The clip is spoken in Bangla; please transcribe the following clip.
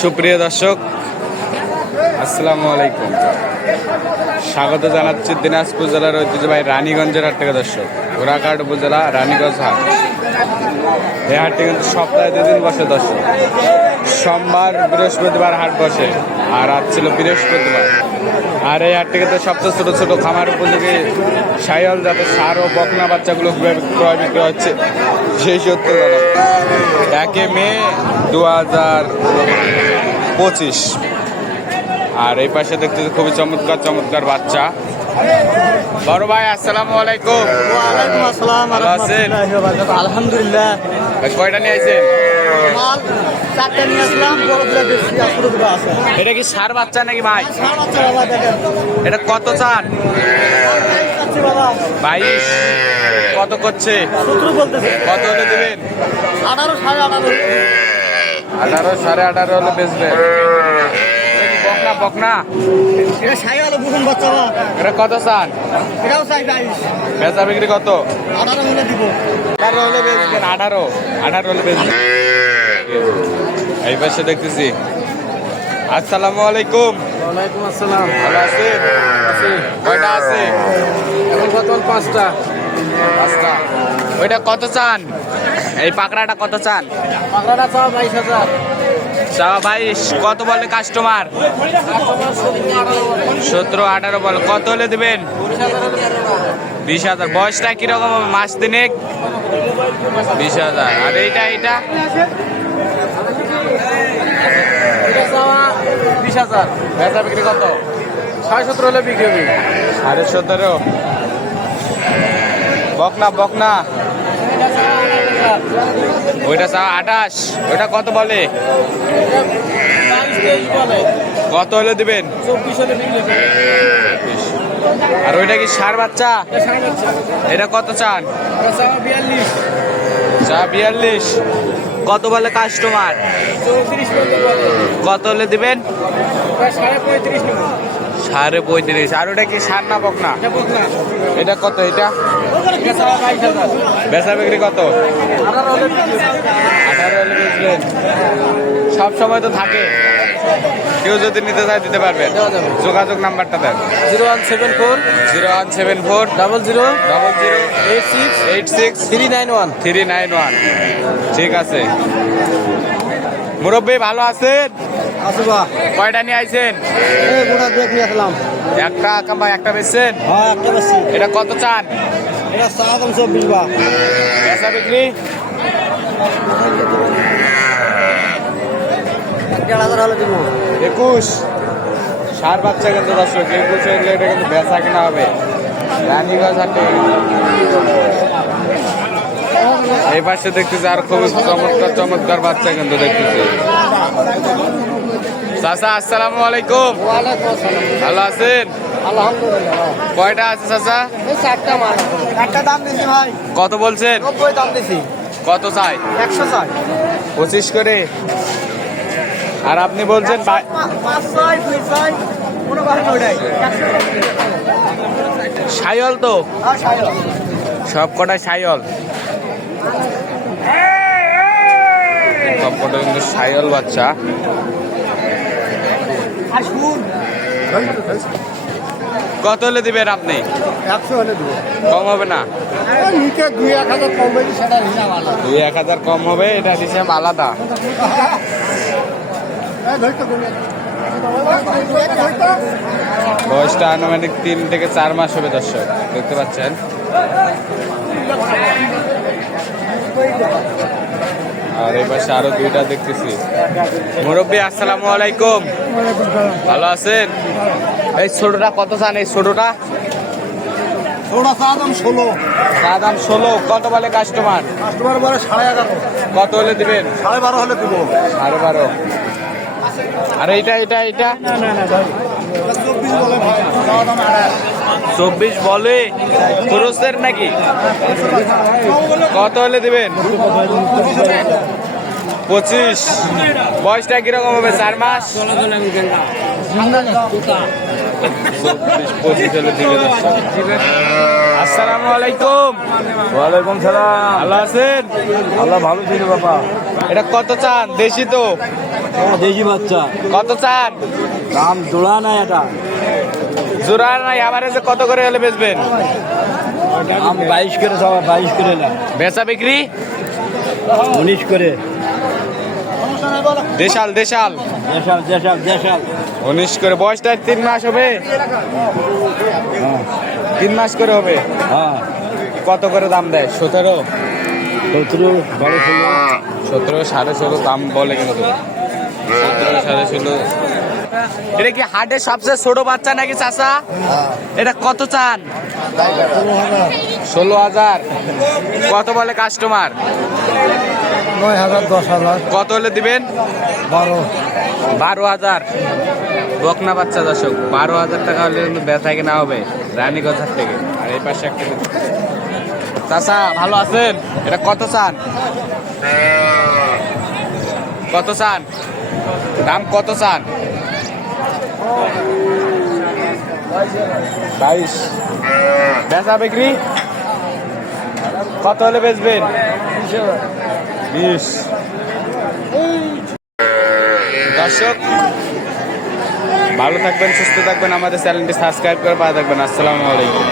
সুপ্রিয় দর্শক, আসসালামু আলাইকুম। স্বাগত জানাচ্ছি দিনাজপুর জেলার ঐতিহ্যবাহী রানীগঞ্জের হাট থেকে। দর্শক, ঘোড়াঘাট উপজেলা রানীগঞ্জ হাট। এই হাটটি কিন্তু সপ্তাহে 2 দিন বসে। দর্শক, সোমবার বৃহস্পতিবার হাট বসে, আর আজ ছিল বৃহস্পতিবার। আর এই হাট থেকে তো সবচেয়ে ছোটো ছোটো খামার উপযোগী সাইয়াল জাতের সার ও বকনা বাচ্চাগুলো ক্রয় বিক্রয় হচ্ছে সেই সত্য জানাবো। 1 মে 2025। আর এই পাশে দেখতে খুবই চমৎকার চমৎকার বাচ্চা। বড় ভাই, আসসালামু আলাইকুম। ওয়ালাইকুম আসসালাম। ভালো আছেন? আলহামদুলিল্লাহ। কয়টা নিয়ে আইছেন? মাল 4টা নিয়ে আসলাম, বড় দুটো দেখছি, আর ছোট দুটো আছে। এটা কি সার বাচ্চা নাকি ভাই? সার বাচ্চা বাবা, দেখেন। এটা কত চান? চাচ্ছি বাবা 22। কত করছে? 17 বলতেছে। কত হলে দেবেন? 18, 18.5। 18, 18.5 হলে বেচবেন। বকনা বকনা এটা সাই হলো বুকুন বাচ্চা বাবা। এটা কত চান? এটাও চাই 22। বেচা বিক্রি কত? 18 হলে দিব। 18 হলে বেচবেন। 18 হলে বেচবেন। এই পাশে দেখতেছি। আসসালামু আলাইকুম। ওয়ালাইকুম আসসালাম। ভালো আছেন? কয়টা আছে? এখন বর্তমান 5টা। 5টা। ওইটা কত চান? এই পাকড়াটা কত চান? পাকড়াটা চাও 22,000। চাওয়া 22। কত বলে কাস্টমার? 17-18 বলে। কত হলে দিবেন? 20,000। বয়সটা কিরকম হবে? মাস দিনেক? 20,000। আর এইটা 20,000। বেচা বিক্রি কত? 17.5 হলে বিক্রি হবে। 17.5। বকনা বকনা ওইটা চাও 28। ওইটা কত বলে? 22-23 বলে। কত হলে দিবেন? 24 হলে বিক্রি হবে। আর ওইটা কি সার বাচ্চা? এটা কত চান? এটা চাও 42। 42। কত বলে কাস্টমার? 34 পর্যন্ত বলে। কত হলে দিবেন? প্রায় 35.5 নেব। 35.5। আর ওটা কি সার না বকনা? এটা বকনা। এটা কত? এটা এটা চাও 22,000। বেচা বিক্রি কত? 18 হলে বিক্রি হবে। 18 হলে বেচলেন। সব সময় তো থাকে, কেউ যদি নিতে চায় দিতে পারবেন। দেওয়া যাবে। যোগাযোগ নাম্বারটা দেন। 0174 0174 00 00 86 86 391। 391। ঠিক আছে। মুরব্বী ভালো আছেন? আসবা কয়টা নিয়ে আইছেন? এই গোটা দেখি আসলাম। একটা কাম্বা একটা বেচছেন? হ্যাঁ, একটা বেশি। এটা কত চান? এটা চাওয়া দাম 24 বা। বেচা বিক্রি 1,500 হলে দিব। 21। সার বাচ্চা কিন্তু দর্শক 21 হলে এটা কিন্তু বেচা কিনা হবে রানীগঞ্জ হাটে। এই পাশে দেখতেছি আর খুবই চমৎকার চমৎকার বাচ্চা কিন্তু দেখতেছি। চাচা, আসসালামু আলাইকুম। ওয়ালাইকুম আসসালাম। ভালো আছেন? আলহামদুলিল্লাহ। কয়টা আছে চাচা? এই 4টা মাল। একটা দাম দিছি ভাই, কত বলছেন? 90 দাম দিছি। কত চাই? 100 চাই। 25 করে। আর আপনি বলছেন 5 চাই, 2 চাই, কোনো বাহানা ওইটাই। 100 সাইল তো? আর সাইল। সব কটাই সাইল। সব কটা কিন্তু সাইল বাচ্চা। আর শুন, কত হলে দিবেন আপনি? 100 হলে দিব। কম হবে না? নিচে 2-1,000 কম বেশি সেটা হিসাব আলাদা। 2-1000 কম হবে, এটা হিসেব আলাদা। বয়সটা আনুমানিক 3 থেকে 4 মাস হবে দর্শক, দেখতে পাচ্ছেন। আর এই পাশে আরো 2টা দেখতেছি। মুরব্বী, আসসালামু আলাইকুম। ভালো আছেন? এই ছোটটা কত চান? এই ছোটটা ওটা চাওয়া দাম 16। চা দাম 16। কত বলে কাস্টমার? কাস্টমার বলে 11.5। কত হলে দিবেন? 12.5 হলে দিব। 12.5। আর এইটা এটা এটা না ভাই, 24 বলে ভাই, চাওয়া দাম 28। 24 বলে? খরচের নাকি? কত হলে দিবেন? 25। বয়সটা কিরকম হবে? 4 মাস। 24-25 হলে দিবে। আসসালামু আলাইকুম। ওয়ালাইকুম সালাম। ভালো আছেন? আল্লাহ ভালো ছিল বাবা। এটা কত চান? দেশি তো? দেশি বাচ্চা কত চান? দাম জোড়া না এটা জোড়া নাই, আমার যে কত করে হলে বেচবেন? দাম 22 করে সবাই 22 করে না বেচা বিক্রি 19 করে দেশাল দেশাল দেশাল দেশাল দেশাল 19 করে। বয়সটা 3 মাস হবে, 3 মাস করে হবে। হ্যাঁ কত করে দাম দেয়? 17, 17 12 17, 16.5 দাম বলে কিন্তু 17, 16.5। এটা কি হাটের সবচেয়ে ছোট বাচ্চা নাকি চাচা? এটা কত চান? 16,000। কত বলে কাস্টমার? 9,000 10,000 কত হলে দিবেন? 12,000। বকনা বাচ্চা দর্শক, 12,000 টাকা হলে কিন্তু বেচা কেনা হবে রানীগঞ্জ হাট থেকে। আর এই পাশে একটা চাচা ভালো আছেন? এটা কত চান? কত চান? দাম কত চান? 22। বেচা বিক্রি কত হলে বেচবেন? 20। দর্শক ভালো থাকবেন, সুস্থ থাকবেন, আমাদের চ্যানেলটি সাবস্ক্রাইব করে পাওয়া থাকবেন। আসসালামু আলাইকুম।